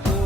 the.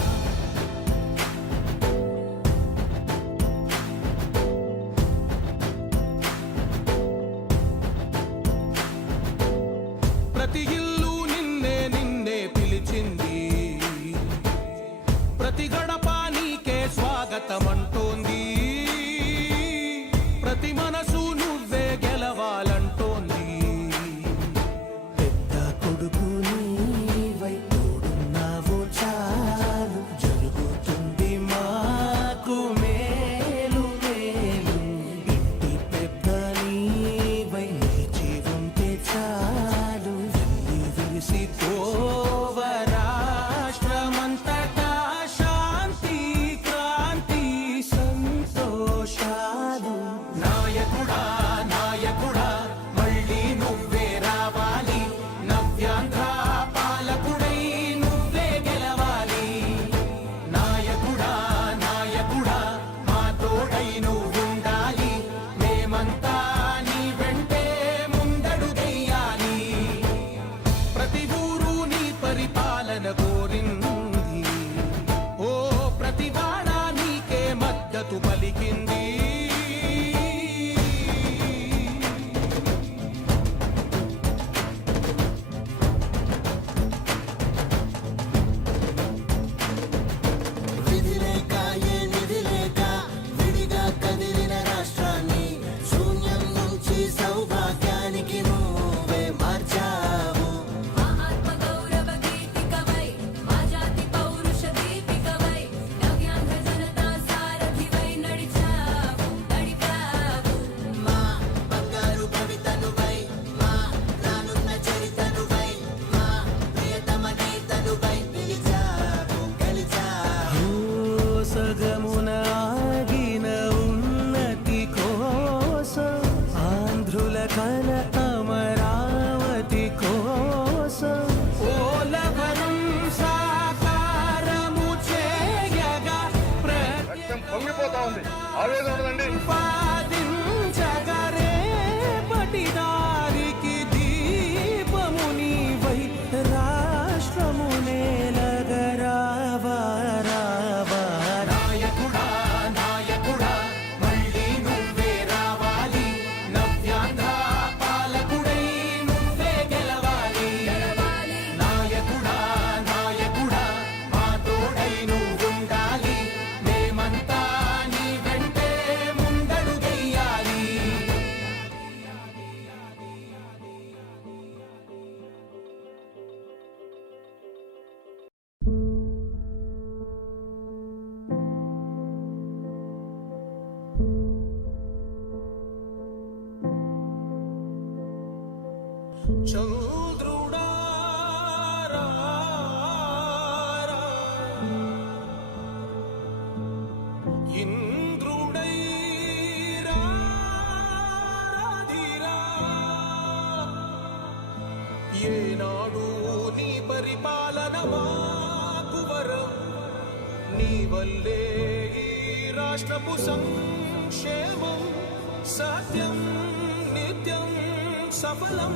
இன்றுடை ఏనాడు నీ పరిపాలన మాకువరం నీ వల్లే ఈ సంక్షేమం సత్యం నిత్యం సఫలం.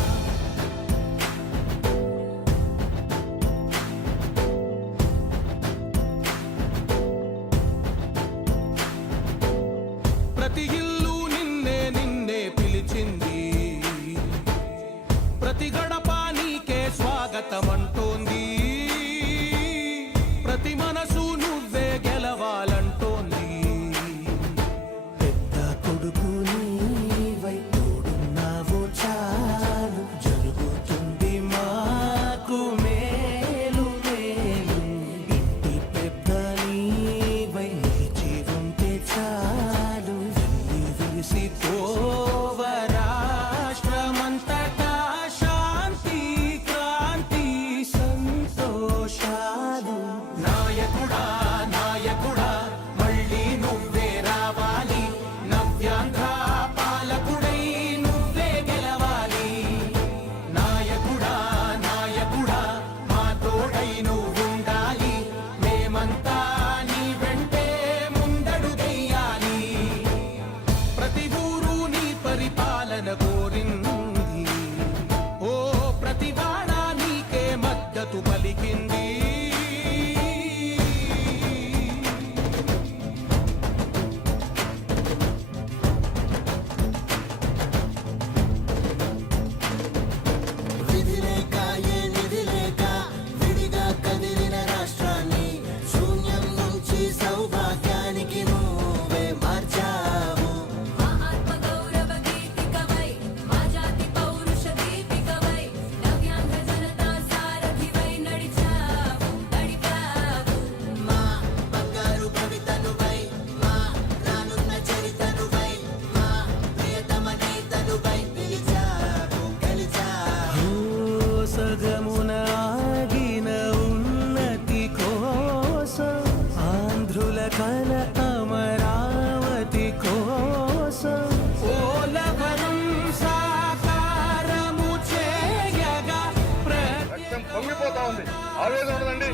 ఉంది ఆవేదన ఉండదండి